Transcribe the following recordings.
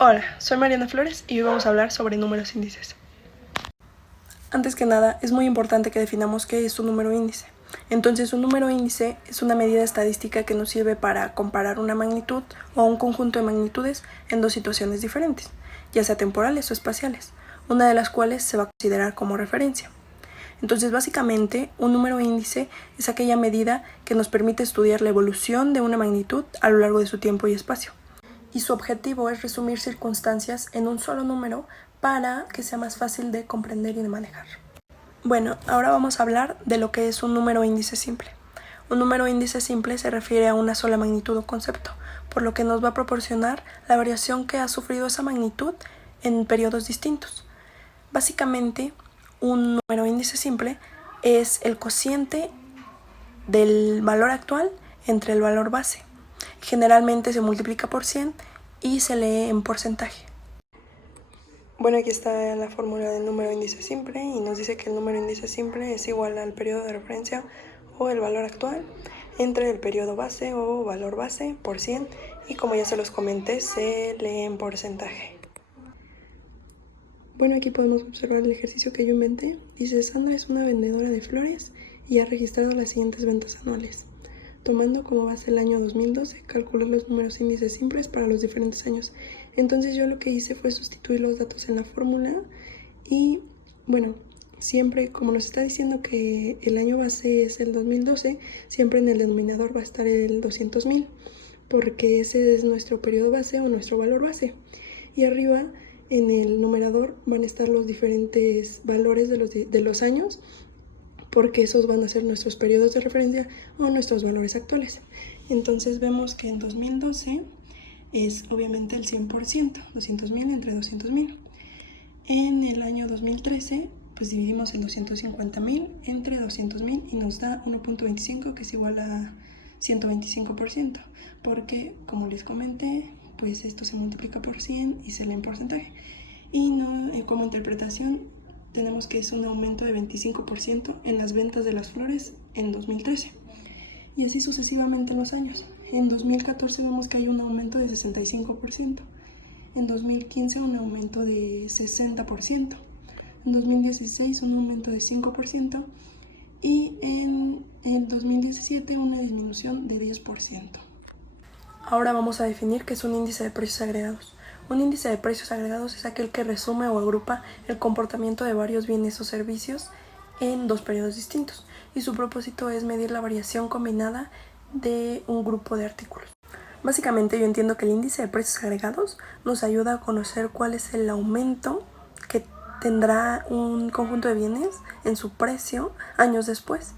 Hola, soy Mariana Flores y hoy vamos a hablar sobre números índices. Antes que nada, es muy importante que definamos qué es un número índice. Entonces, un número índice es una medida estadística que nos sirve para comparar una magnitud o un conjunto de magnitudes en dos situaciones diferentes, ya sea temporales o espaciales, una de las cuales se va a considerar como referencia. Entonces, básicamente, un número índice es aquella medida que nos permite estudiar la evolución de una magnitud a lo largo de su tiempo y espacio. Y su objetivo es resumir circunstancias en un solo número para que sea más fácil de comprender y de manejar. Bueno, ahora vamos a hablar de lo que es un número índice simple. Un número índice simple se refiere a una sola magnitud o concepto, por lo que nos va a proporcionar la variación que ha sufrido esa magnitud en periodos distintos. Básicamente, un número índice simple es el cociente del valor actual entre el valor base. Generalmente se multiplica por 100 y se lee en porcentaje. Bueno, aquí está la fórmula del número índice simple y nos dice que el número índice simple es igual al periodo de referencia o el valor actual entre el periodo base o valor base por 100 y, como ya se los comenté, se lee en porcentaje. Bueno, aquí podemos observar el ejercicio que yo inventé. Dice: Sandra es una vendedora de flores y ha registrado las siguientes ventas anuales. Tomando como base el año 2012, calculó los números índices simples para los diferentes años. Entonces yo lo que hice fue sustituir los datos en la fórmula y, bueno, siempre, como nos está diciendo que el año base es el 2012, siempre en el denominador va a estar el 200.000, porque ese es nuestro periodo base o nuestro valor base. Y arriba, en el numerador, van a estar los diferentes valores de los años, porque esos van a ser nuestros periodos de referencia o nuestros valores actuales. Entonces vemos que en 2012 es obviamente el 100%, 200.000 entre 200.000. En el año 2013, pues dividimos el 250.000 entre 200.000 y nos da 1.25, que es igual a 125%, porque, como les comenté, pues esto se multiplica por 100 y se lee en porcentaje. Y no, como interpretación, tenemos que es un aumento de 25% en las ventas de las flores en 2013. Y así sucesivamente en los años. En 2014 vemos que hay un aumento de 65%. En 2015 un aumento de 60%. En 2016 un aumento de 5%. Y en 2017 una disminución de 10%. Ahora vamos a definir qué es un índice de precios agregados. Un índice de precios agregados es aquel que resume o agrupa el comportamiento de varios bienes o servicios en dos periodos distintos, y su propósito es medir la variación combinada de un grupo de artículos. Básicamente, yo entiendo que el índice de precios agregados nos ayuda a conocer cuál es el aumento que tendrá un conjunto de bienes en su precio años después.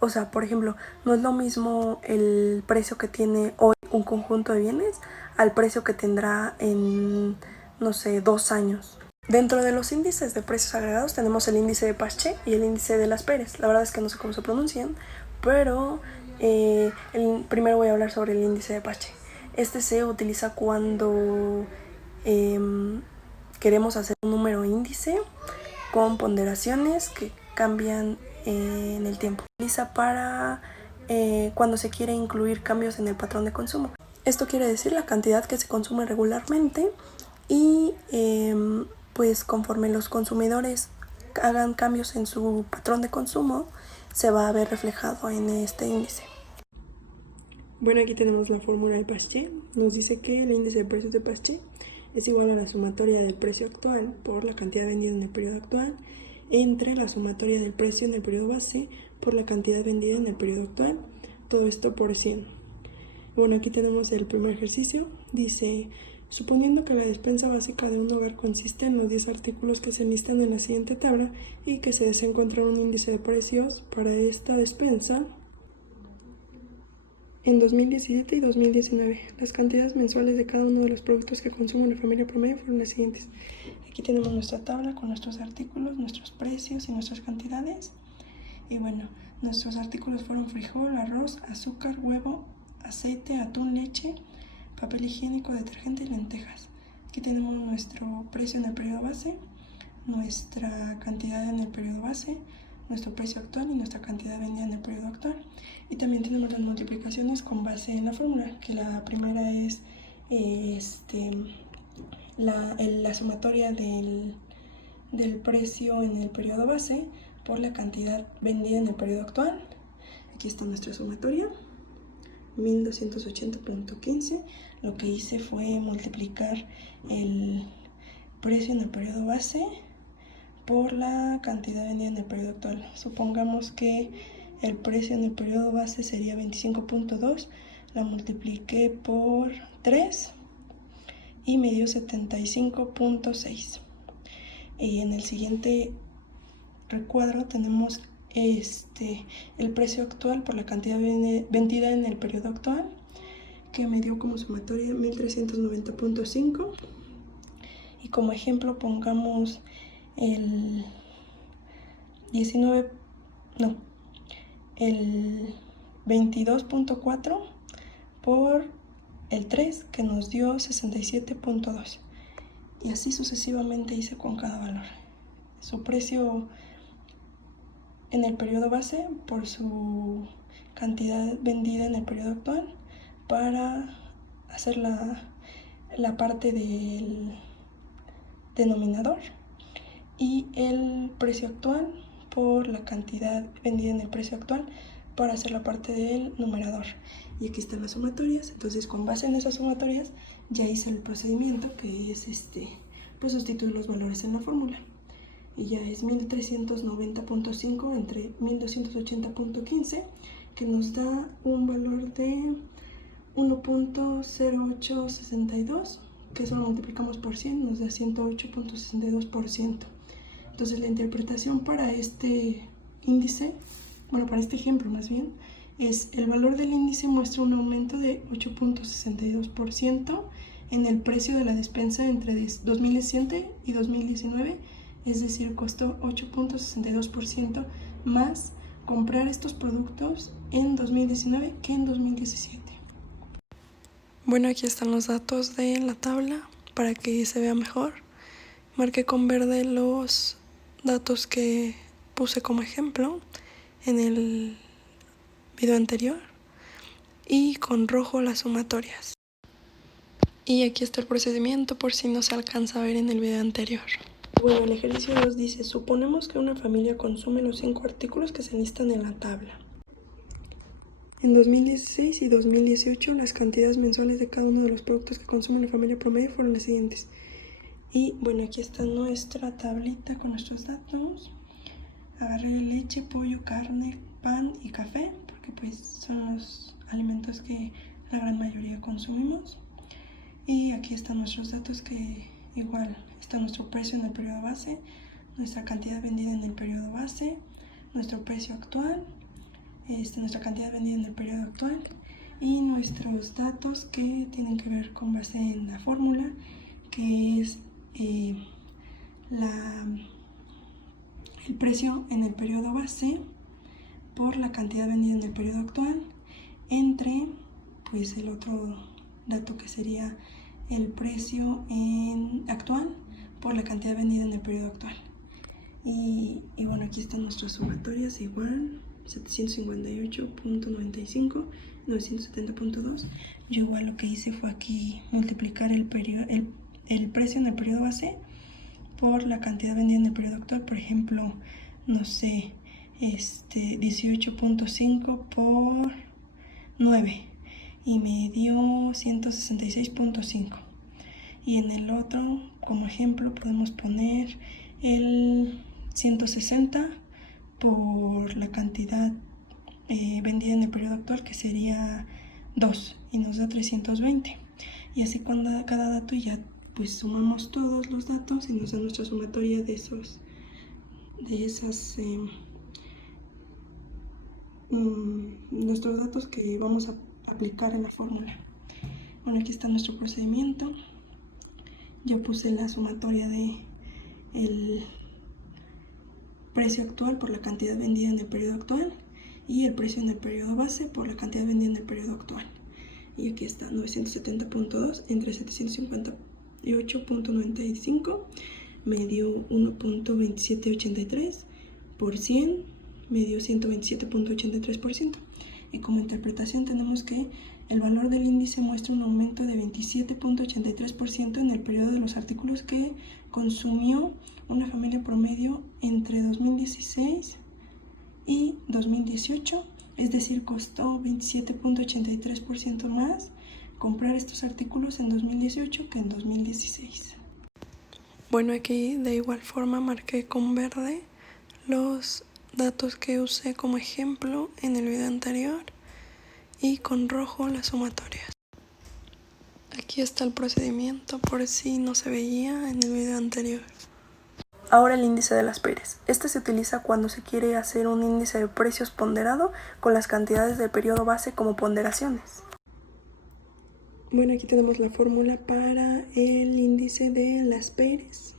O sea, por ejemplo, no es lo mismo el precio que tiene hoy un conjunto de bienes al precio que tendrá en, no sé, 2 años. Dentro de los índices de precios agregados tenemos el índice de Pache y el índice de Las Pérez. La verdad es que no sé cómo se pronuncian, pero primero voy a hablar sobre el índice de Pache. Este se utiliza cuando queremos hacer un número índice con ponderaciones que cambian en el tiempo. Se utiliza para cuando se quiere incluir cambios en el patrón de consumo. Esto quiere decir la cantidad que se consume regularmente y pues conforme los consumidores hagan cambios en su patrón de consumo, se va a ver reflejado en este índice. Bueno, aquí tenemos la fórmula de Pache. Nos dice que el índice de precios de Pache es igual a la sumatoria del precio actual por la cantidad vendida en el periodo actual entre la sumatoria del precio en el periodo base por la cantidad vendida en el periodo actual, todo esto por 100. Bueno, aquí tenemos el primer ejercicio. Dice: suponiendo que la despensa básica de un hogar consiste en los 10 artículos que se listan en la siguiente tabla y que se desea encontrar un índice de precios para esta despensa en 2017 y 2019. Las cantidades mensuales de cada uno de los productos que consume una familia promedio fueron las siguientes. Aquí tenemos nuestra tabla con nuestros artículos, nuestros precios y nuestras cantidades. Y bueno, nuestros artículos fueron frijol, arroz, azúcar, huevo, aceite, atún, leche, papel higiénico, detergente y lentejas. Aquí tenemos nuestro precio en el periodo base, nuestra cantidad en el periodo base, nuestro precio actual y nuestra cantidad vendida en el periodo actual. Y también tenemos las multiplicaciones con base en la fórmula, que la primera es la sumatoria del precio en el periodo base por la cantidad vendida en el periodo actual. Aquí está nuestra sumatoria, 1280.15. Lo que hice fue multiplicar el precio en el periodo base por la cantidad vendida en el periodo actual. Supongamos que el precio en el periodo base sería 25.2, la multipliqué por 3 y me dio 75.6. Y en el siguiente recuadro tenemos el precio actual por la cantidad vendida en el periodo actual, que me dio como sumatoria 1390.5. Y como ejemplo pongamos el 22.4 por el 3, que nos dio 67.2. Y así sucesivamente hice con cada valor. Su precio en el periodo base por su cantidad vendida en el periodo actual, para hacer la parte del denominador, y el precio actual por la cantidad vendida en el precio actual para hacer la parte del numerador. Y aquí están las sumatorias. Entonces, con base en esas sumatorias ya hice el procedimiento, que es pues sustituir los valores en la fórmula. Y ya es 1390.5 entre 1280.15, que nos da un valor de 1.0862, que eso lo multiplicamos por 100, nos da 108.62%. Entonces la interpretación para este índice, para este ejemplo más bien, es el valor del índice muestra un aumento de 8.62% en el precio de la despensa entre 2017 y 2019, es decir, costó 8.62% más comprar estos productos en 2019 que en 2017. Bueno, aquí están los datos de la tabla para que se vea mejor. Marqué con verde los datos que puse como ejemplo en el video anterior y con rojo las sumatorias. Y aquí está el procedimiento por si no se alcanza a ver en el video anterior. Bueno, el ejercicio 2 dice: suponemos que una familia consume los 5 artículos que se listan en la tabla. En 2016 y 2018 las cantidades mensuales de cada uno de los productos que consume la familia promedio fueron las siguientes. Y bueno, aquí está nuestra tablita con nuestros datos. Agarré leche, pollo, carne, pan y café, porque pues son los alimentos que la gran mayoría consumimos. Y aquí están nuestros datos, que igual está nuestro precio en el periodo base, nuestra cantidad vendida en el periodo base, nuestro precio actual, nuestra cantidad vendida en el periodo actual, y nuestros datos que tienen que ver con base en la fórmula, que es el precio en el periodo base por la cantidad vendida en el periodo actual, entre pues el otro dato que sería el precio actual por la cantidad vendida en el periodo actual. Y bueno, aquí están nuestras sumatorias igual, 758.95, 970.2. Yo igual lo que hice fue aquí multiplicar el precio en el periodo base por la cantidad vendida en el periodo actual. Por ejemplo, no sé, 18.5 por 9 y me dio 166.5. Y en el otro, como ejemplo, podemos poner el 160 por la cantidad vendida en el periodo actual, que sería 2, y nos da 320. Y así con cada dato, y ya pues sumamos todos los datos y nos da nuestra sumatoria de nuestros datos que vamos a aplicar en la fórmula. Bueno, aquí está nuestro procedimiento. Yo puse la sumatoria de el precio actual por la cantidad vendida en el periodo actual y el precio en el periodo base por la cantidad vendida en el periodo actual. Y aquí está 970.2 entre 758.95, me dio 1.2783 por 100, me dio 127.83%. Y como interpretación tenemos que el valor del índice muestra un aumento de 27.83% en el periodo de los artículos que consumió una familia promedio entre 2016 y 2018, es decir, costó 27.83% más comprar estos artículos en 2018 que en 2016. Bueno, aquí de igual forma marqué con verde los datos que usé como ejemplo en el video anterior y con rojo las sumatorias. Aquí está el procedimiento por si no se veía en el video anterior. Ahora el índice de las PERES. Este se utiliza cuando se quiere hacer un índice de precios ponderado con las cantidades del periodo base como ponderaciones. Bueno, aquí tenemos la fórmula para el índice de las PERES.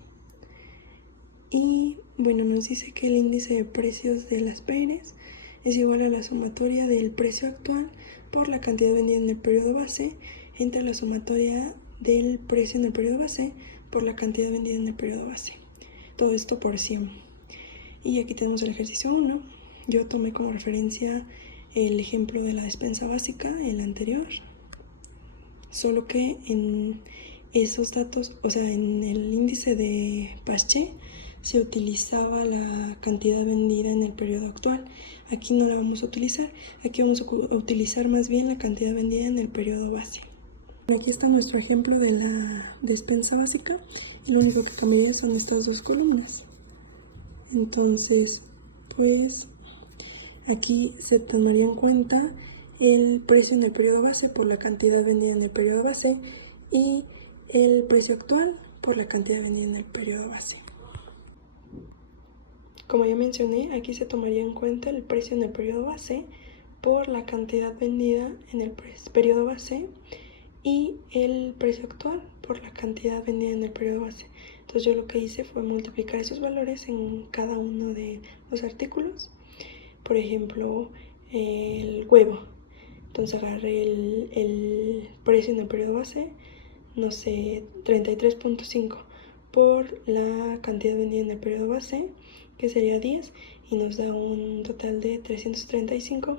Y bueno, nos dice que el índice de precios de las PERES es igual a la sumatoria del precio actual por la cantidad vendida en el periodo base entre la sumatoria del precio en el periodo base por la cantidad vendida en el periodo base. Todo esto por 100. Y aquí tenemos el ejercicio 1. Yo tomé como referencia el ejemplo de la despensa básica, el anterior. Solo que en esos datos, o sea, en el índice de Paché, se utilizaba la cantidad vendida en el periodo actual. Aquí no la vamos a utilizar, aquí vamos a utilizar más bien la cantidad vendida en el periodo base. Aquí está nuestro ejemplo de la despensa básica y lo único que cambiaría son estas dos columnas. Entonces, pues aquí se tomaría en cuenta el precio en el periodo base por la cantidad vendida en el periodo base y el precio actual por la cantidad vendida en el periodo base. Como ya mencioné, aquí se tomaría en cuenta el precio en el periodo base por la cantidad vendida en el periodo base y el precio actual por la cantidad vendida en el periodo base. Entonces yo lo que hice fue multiplicar esos valores en cada uno de los artículos. Por ejemplo, el huevo. Entonces agarré el precio en el periodo base, no sé, 33.5 por la cantidad vendida en el periodo base, que sería 10, y nos da un total de 335.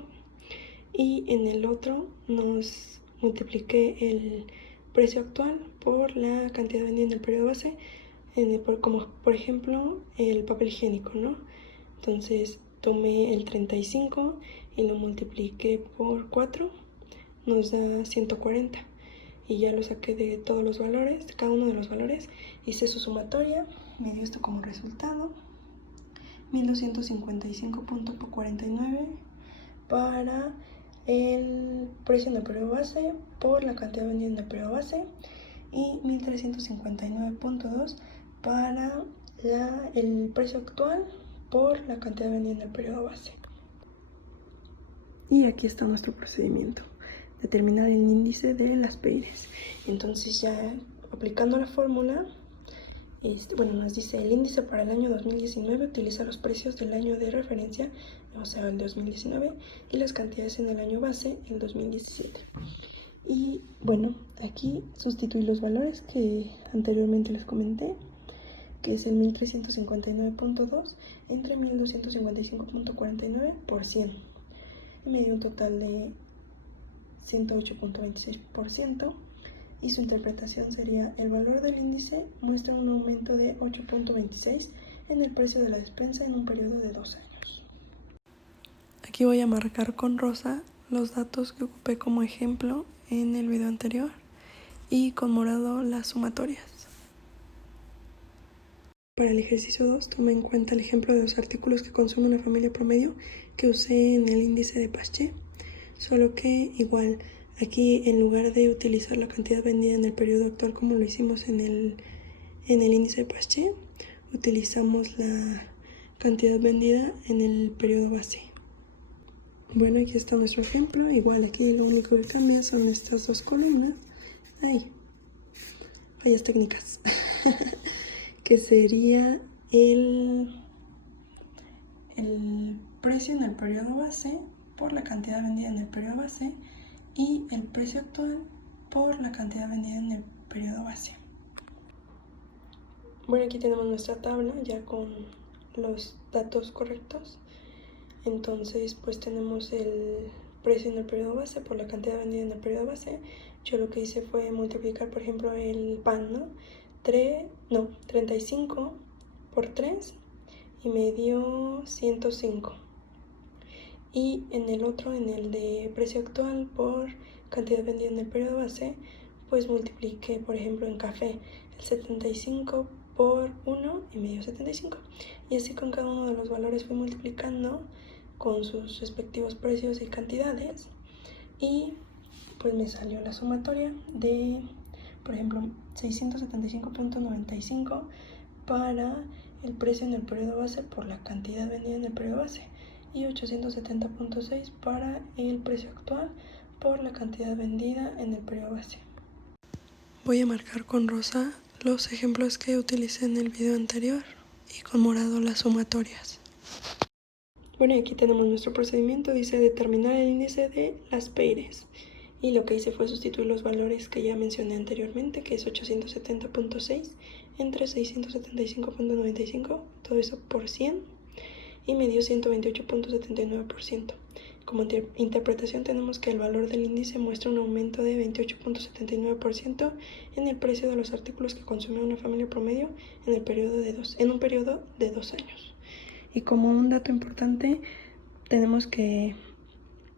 Y en el otro nos multipliqué el precio actual por la cantidad vendida en el periodo base, como por ejemplo el papel higiénico, ¿no? Entonces tomé el 35 y lo multipliqué por 4, nos da 140. Y ya lo saqué de todos los valores, de cada uno de los valores, hice su sumatoria, me dio esto como resultado, 1255.49 para el precio en el periodo base por la cantidad vendida en el periodo base y 1359.2 para el precio actual por la cantidad vendida en el periodo base. Y aquí está nuestro procedimiento: determinar el índice de las PERES. Entonces ya aplicando la fórmula, nos dice el índice para el año 2019 utiliza los precios del año de referencia, o sea, el 2019, y las cantidades en el año base, el 2017. Y bueno, aquí sustituí los valores que anteriormente les comenté, que es el 1359.2 entre 1255.49 por 100. Y me dio un total de 108.26%. Y su interpretación sería: el valor del índice muestra un aumento de 8.26 en el precio de la despensa en un periodo de 2 años. Aquí voy a marcar con rosa los datos que ocupé como ejemplo en el video anterior y con morado las sumatorias. Para el ejercicio 2 tomé en cuenta el ejemplo de los artículos que consume una familia promedio que usé en el índice de Paché, solo que igual aquí, en lugar de utilizar la cantidad vendida en el periodo actual como lo hicimos en el índice de Paché, utilizamos la cantidad vendida en el periodo base. Bueno, aquí está nuestro ejemplo. Igual aquí lo único que cambia son estas dos columnas. Fallas técnicas. Que sería el precio en el periodo base por la cantidad vendida en el periodo base y el precio actual por la cantidad vendida en el periodo base. Bueno, aquí tenemos nuestra tabla ya con los datos correctos. Entonces pues tenemos el precio en el periodo base por la cantidad vendida en el periodo base, yo lo que hice fue multiplicar, por ejemplo, el pan, ¿no? 35 por 3 y me dio 105. Y en el otro, en el de precio actual por cantidad vendida en el periodo base, pues multipliqué, por ejemplo, en café el 75 por 1 y me dio 75. Y así con cada uno de los valores fui multiplicando con sus respectivos precios y cantidades. Y pues me salió la sumatoria de, por ejemplo, 675.95 para el precio en el periodo base por la cantidad vendida en el periodo base y 870.6 para el precio actual por la cantidad vendida en el periodo base. Voy a marcar con rosa los ejemplos que utilicé en el video anterior y con morado las sumatorias. Bueno, y aquí tenemos nuestro procedimiento, dice determinar el índice de las Peires. Y lo que hice fue sustituir los valores que ya mencioné anteriormente, que es 870.6 entre 675.95, todo eso por 100, y me dio 128.79%. Como interpretación tenemos que el valor del índice muestra un aumento de 28.79% en el precio de los artículos que consume una familia promedio en un periodo de 2 años. Y como un dato importante, tenemos que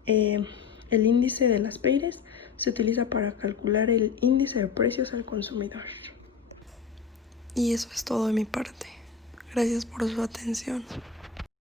el índice de las Peires se utiliza para calcular el índice de precios al consumidor. Y eso es todo de mi parte. Gracias por su atención.